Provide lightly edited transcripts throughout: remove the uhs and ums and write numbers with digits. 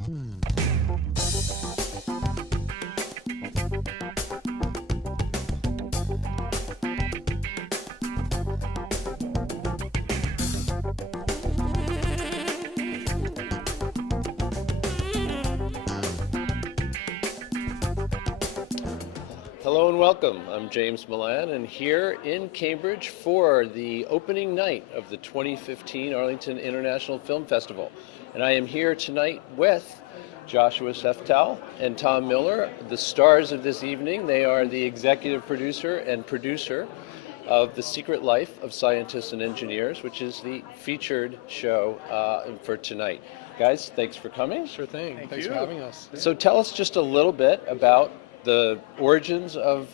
Hello and welcome. I'm James Milan, and here in Cambridge for the opening night of the 2015 Arlington International Film Festival. And I am here tonight with Joshua Seftel and Tom Miller, the stars of this evening. They are the executive producer and producer of The Secret Life of Scientists and Engineers, which is the featured show for tonight. Guys, thanks for coming. Sure thing. Thanks for having us. So tell us just a little bit about the origins of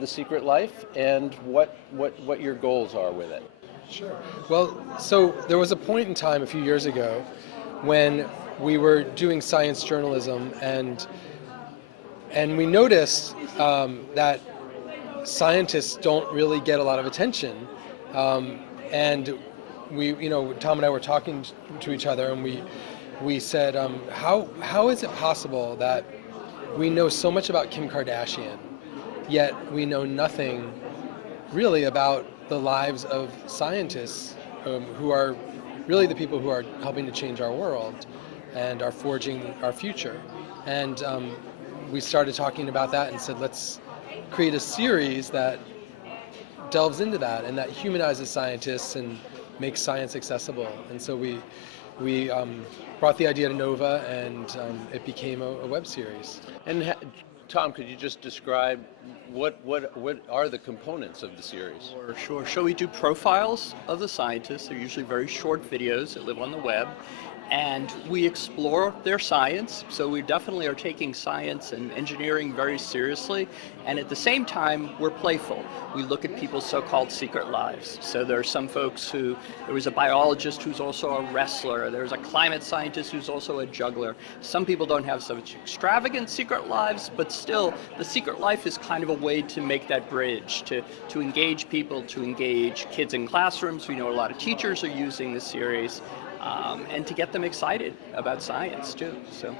The Secret Life and what your goals are with it. Sure. Well, so there was a point in time a few years ago when we were doing science journalism, and we noticed that scientists don't really get a lot of attention, and we, Tom and I were talking to each other, and we said, how is it possible that we know so much about Kim Kardashian, yet we know nothing really about the lives of scientists who are really the people who are helping to change our world and are forging our future. And we started talking about that and said, let's create a series that delves into that and that humanizes scientists and makes science accessible. And so we brought the idea to Nova, and it became a web series. And Tom, could you just describe what are the components of the series? Sure. So we do profiles of the scientists. They're usually very short videos that live on the web. And we explore their science, so we definitely are taking science and engineering very seriously, and at the same time, we're playful. We look at people's so-called secret lives. So there are some folks there was a biologist who's also a wrestler, there's a climate scientist who's also a juggler. Some people don't have such extravagant secret lives, but still, the secret life is kind of a way to make that bridge, to engage people, to engage kids in classrooms. We know a lot of teachers are using the series. And to get them excited about science too. So,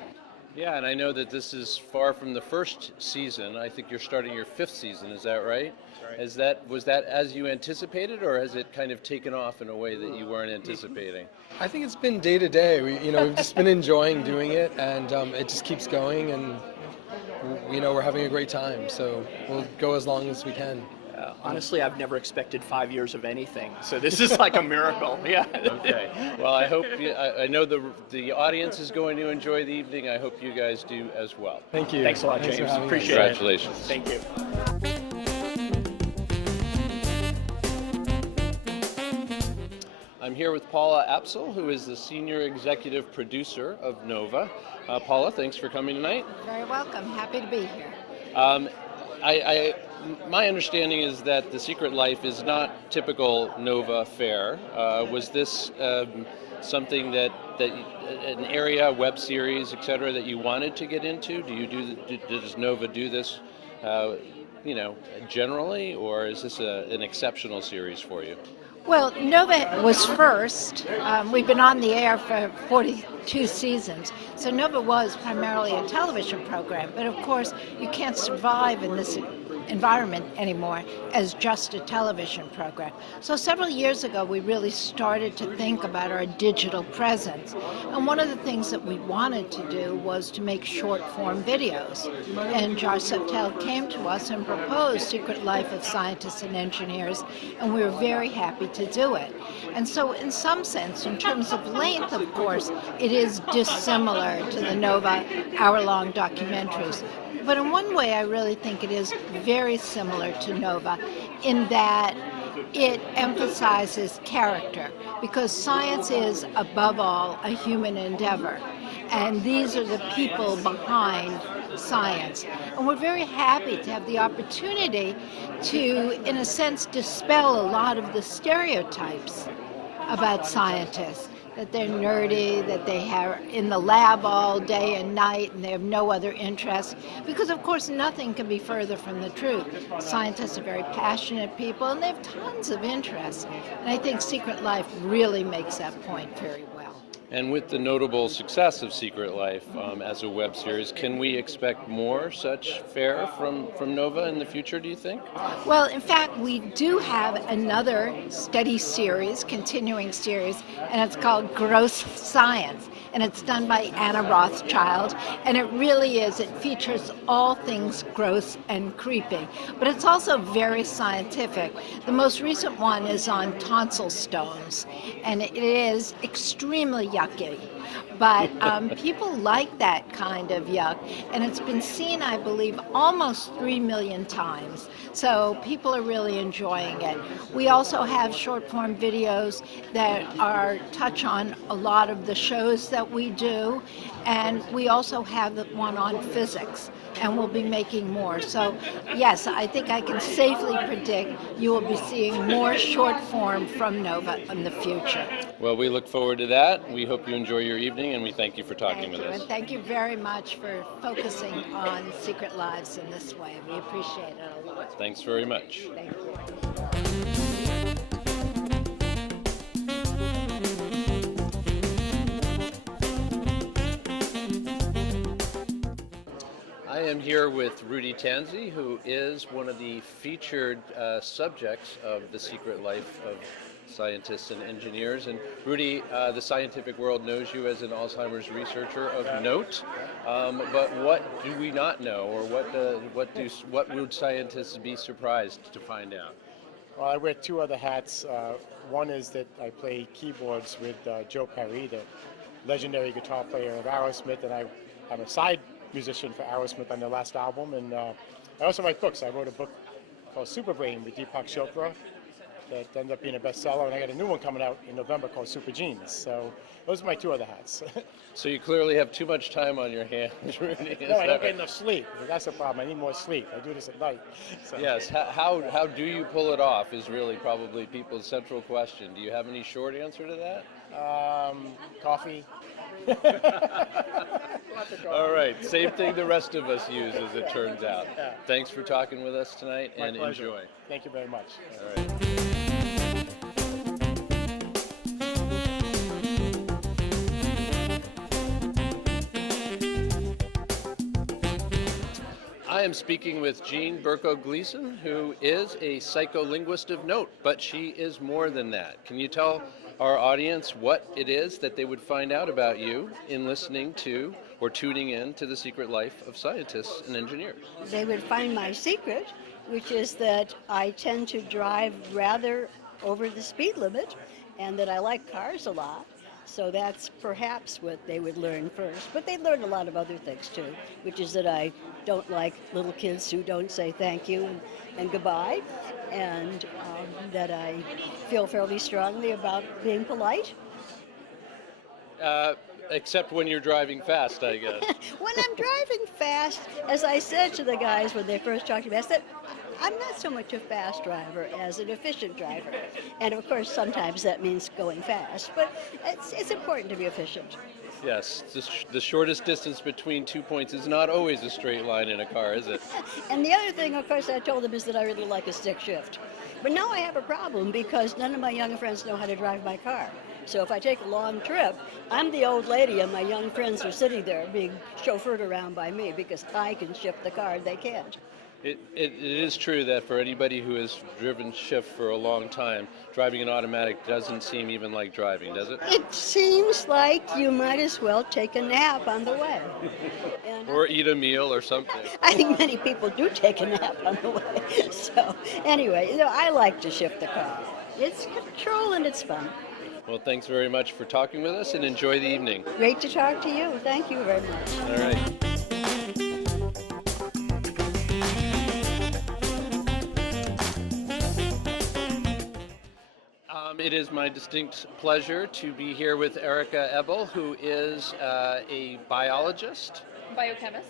yeah, and I know that this is far from the first season. I think you're starting your 5th season. Is that right? That's right. Was that as you anticipated, or has it kind of taken off in a way that you weren't anticipating? I think it's been day to day. We've just been enjoying doing it, and it just keeps going, and we're having a great time. So we'll go as long as we can. Honestly, I've never expected 5 years of anything, so this is like a miracle. Yeah. Okay. Well, I hope I know the audience is going to enjoy the evening. I hope you guys do as well. Thank you. Thanks a lot, James. Appreciate it. Congratulations. Thank you. I'm here with Paula Apsel, who is the senior executive producer of Nova. Paula, thanks for coming tonight. Very welcome. Happy to be here. My understanding is that The Secret Life is not typical Nova fare. Was this something that an area, web series, etc., that you wanted to get into? Does Nova do this, generally, or is this an exceptional series for you? Well, Nova was first. We've been on the air for 42 seasons. So Nova was primarily a television program. But of course, you can't survive in this environment anymore as just a television program. So several years ago, we really started to think about our digital presence. And one of the things that we wanted to do was to make short-form videos. And Josh Seftel came to us and proposed Secret Life of Scientists and Engineers, and we were very happy to do it. And so in some sense, in terms of length, of course, it is dissimilar to the Nova hour-long documentaries. But in one way, I really think it is very similar to Nova in that it emphasizes character, because science is, above all, a human endeavor. And these are the people behind science. And we're very happy to have the opportunity to, in a sense, dispel a lot of the stereotypes about scientists. That they're nerdy, that they are in the lab all day and night, and they have no other interests. Because, of course, nothing can be further from the truth. Scientists are very passionate people, and they have tons of interests. And I think Secret Life really makes that point very well. And with the notable success of Secret Life as a web series, can we expect more such fare from Nova in the future, do you think? Well, in fact, we do have another steady series, continuing series, and it's called Gross Science. And it's done by Anna Rothschild. And it really is, it features all things gross and creepy. But it's also very scientific. The most recent one is on tonsil stones. And it is extremely yucky. But people like that kind of yuck, and it's been seen, I believe, almost 3 million times. So people are really enjoying it. We also have short-form videos that touch on a lot of the shows that we do, and we also have the one on physics, and we'll be making more. So yes, I think I can safely predict you will be seeing more short-form from Nova in the future. Well, we look forward to that. We hope you enjoy your evening, and we thank you for talking with us. And thank you very much for focusing on Secret Lives in this way. We appreciate it a lot. Thanks very much. Thank you. I am here with Rudy Tanzi, who is one of the featured subjects of The Secret Life of Scientists and Engineers. And Rudy, the scientific world knows you as an Alzheimer's researcher of note, but what do we not know, or what would scientists be surprised to find out? Well, I wear two other hats. One is that I play keyboards with Joe Perry, the legendary guitar player of AIFF, and I'm a side musician for AIFF on their last album. And I also write books. I wrote a book called Super Brain with Deepak Chopra that ended up being a bestseller, and I got a new one coming out in November called Super Genes. So those are my two other hats. So you clearly have too much time on your hands, Rudy. No, I don't get enough sleep. That's the problem. I need more sleep. I do this at night. So. Yes. How do you pull it off is really probably people's central question. Do you have any short answer to that? Coffee. All right. Same thing the rest of us use, as it turns out. Yeah. Thanks for talking with us tonight, My and pleasure. enjoy. Thank you very much. All right. I am speaking with Jean Burko-Gleason, who is a psycholinguist of note, but she is more than that. Can you tell our audience what it is that they would find out about you in listening to or tuning in to The Secret Life of Scientists and Engineers? They would find my secret, which is that I tend to drive rather over the speed limit and that I like cars a lot. So that's perhaps what they would learn first. But they'd learn a lot of other things too, which is that I don't like little kids who don't say thank you and goodbye, and that I feel fairly strongly about being polite. Except when you're driving fast, I guess. When I'm driving fast, as I said to the guys when they first talked to me, I said, I'm not so much a fast driver as an efficient driver. And of course, sometimes that means going fast, but it's important to be efficient. Yes, the shortest distance between 2 points is not always a straight line in a car, is it? And the other thing, of course, I told them is that I really like a stick shift. But now I have a problem because none of my young friends know how to drive my car. So if I take a long trip, I'm the old lady and my young friends are sitting there being chauffeured around by me because I can shift the car, they can't. It is true that for anybody who has driven shift for a long time, driving an automatic doesn't seem even like driving, does it? It seems like you might as well take a nap on the way. And Or eat a meal or something. I think many people do take a nap on the way. So anyway, I like to shift the car. It's control and it's fun. Well, thanks very much for talking with us, and enjoy the evening. Great to talk to you. Thank you very much. All right. It is my distinct pleasure to be here with Erica Ebel, who is a biologist.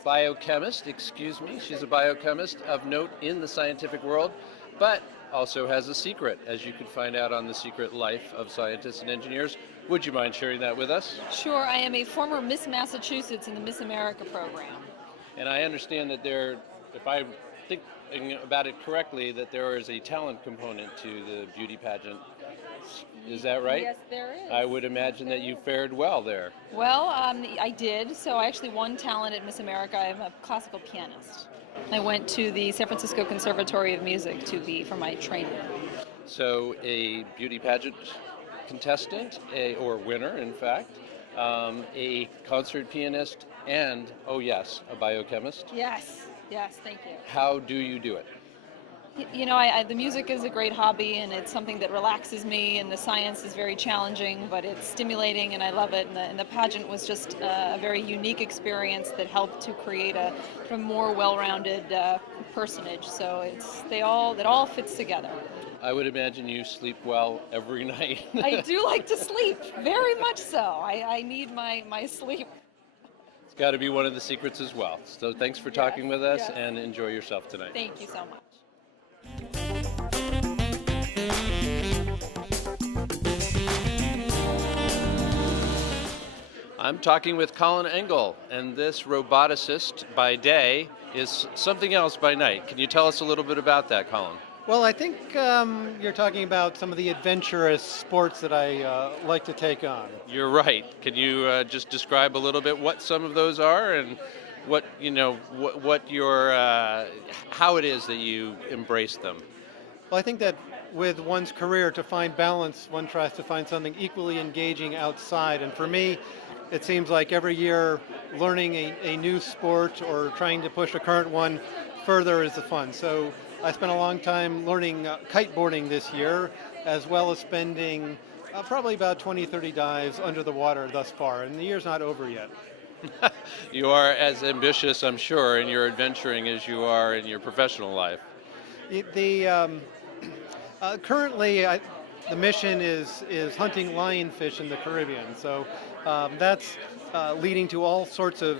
Biochemist, excuse me. She's a biochemist of note in the scientific world, but also has a secret, as you could find out on The Secret Life of Scientists and Engineers. Would you mind sharing that with us? Sure, I am a former Miss Massachusetts in the Miss America program. And I understand that there, if I'm thinking about it correctly, that there is a talent component to the beauty pageant Is that right? Yes, there is. I would imagine that you fared well there. Well, I did. So I actually won talent at Miss America. I'm a classical pianist. I went to the San Francisco Conservatory of Music for my training. So a beauty pageant contestant, or winner, in fact, a concert pianist, and, oh yes, a biochemist. Yes, thank you. How do you do it? You know, the music is a great hobby, and it's something that relaxes me, and the science is very challenging, but it's stimulating, and I love it. And the pageant was just a very unique experience that helped to create a more well-rounded personage. So it all fits together. I would imagine you sleep well every night. I do like to sleep, very much so. I need my sleep. It's got to be one of the secrets as well. So thanks for talking with us, yes. and enjoy yourself tonight. Thank you so much. I'm talking with Colin Engel, and this roboticist by day is something else by night. Can you tell us a little bit about that, Colin? Well, I think you're talking about some of the adventurous sports that I like to take on. You're right. Can you just describe a little bit what some of those are and what your how it is that you embrace them? Well, I think that with one's career, to find balance, one tries to find something equally engaging outside. And for me, it seems like every year learning a new sport or trying to push a current one further is the fun. So I spent a long time learning kiteboarding this year, as well as spending probably about 20, 30 dives under the water thus far, and the year's not over yet. You are as ambitious, I'm sure, in your adventuring as you are in your professional life. Currently, the mission is hunting lionfish in the Caribbean, so that's leading to all sorts of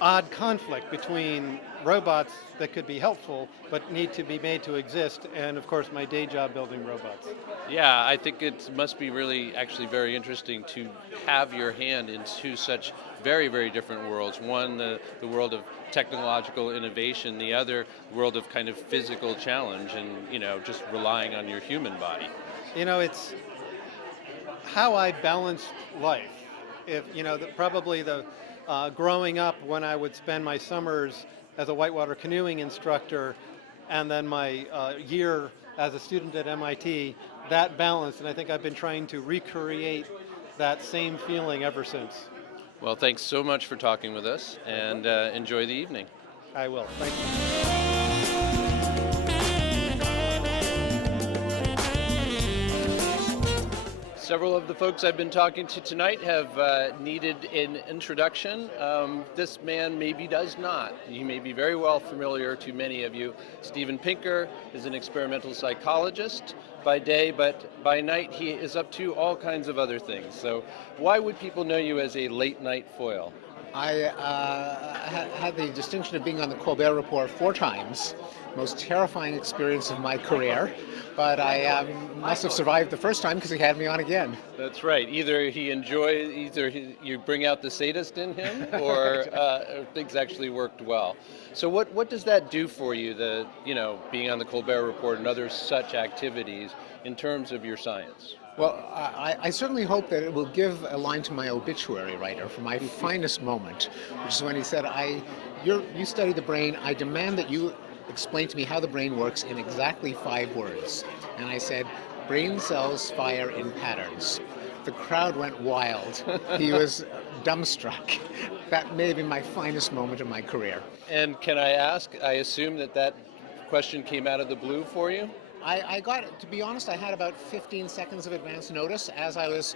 odd conflict between robots that could be helpful but need to be made to exist, and of course my day job building robots. Yeah, I think it must be really actually very interesting to have your hand into such very, very different worlds. One, the world of technological innovation, the other world of kind of physical challenge and, just relying on your human body. It's how I balanced life. Probably growing up, when I would spend my summers as a whitewater canoeing instructor and then my year as a student at MIT, that balance, and I think I've been trying to recreate that same feeling ever since. Well, thanks so much for talking with us, and enjoy the evening. I will. Thank you. Several of the folks I've been talking to tonight have needed an introduction. This man maybe does not. He may be very well familiar to many of you. Steven Pinker is an experimental psychologist by day, but by night he is up to all kinds of other things. So why would people know you as a late night foil? I had the distinction of being on the Colbert Report 4 times, most terrifying experience of my career, but I must have survived the first time because he had me on again. That's right. Either you bring out the sadist in him, or things actually worked well. So what does that do for you, being on the Colbert Report and other such activities in terms of your science? Well, I certainly hope that it will give a line to my obituary writer for my finest moment, which is when he said, you study the brain, I demand that you explain to me how the brain works in exactly 5 words. And I said, brain cells fire in patterns. The crowd went wild. He was dumbstruck. That may have been my finest moment of my career. And can I ask, I assume that question came out of the blue for you? I got, to be honest, I had about 15 seconds of advance notice. As I was,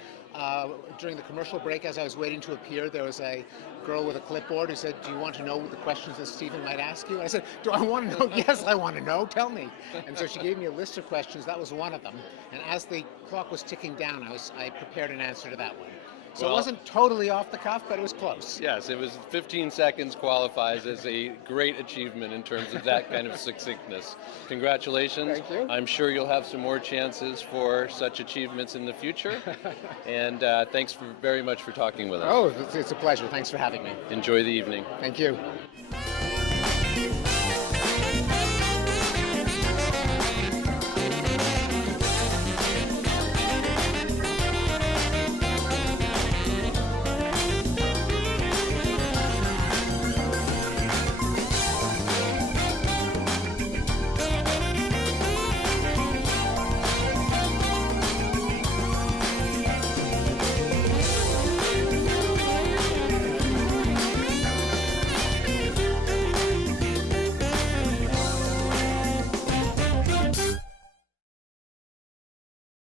during the commercial break, as I was waiting to appear, there was a girl with a clipboard who said, do you want to know the questions that Steven might ask you? I said, do I want to know? Yes, I want to know. Tell me. And so she gave me a list of questions. That was one of them. And as the clock was ticking down, I prepared an answer to that one. So it wasn't totally off the cuff, but it was close. Yes, it was 15 seconds qualifies as a great achievement in terms of that kind of succinctness. Congratulations. Thank you. I'm sure you'll have some more chances for such achievements in the future. And thanks very much for talking with us. Oh, it's a pleasure. Thanks for having me. Enjoy the evening. Thank you.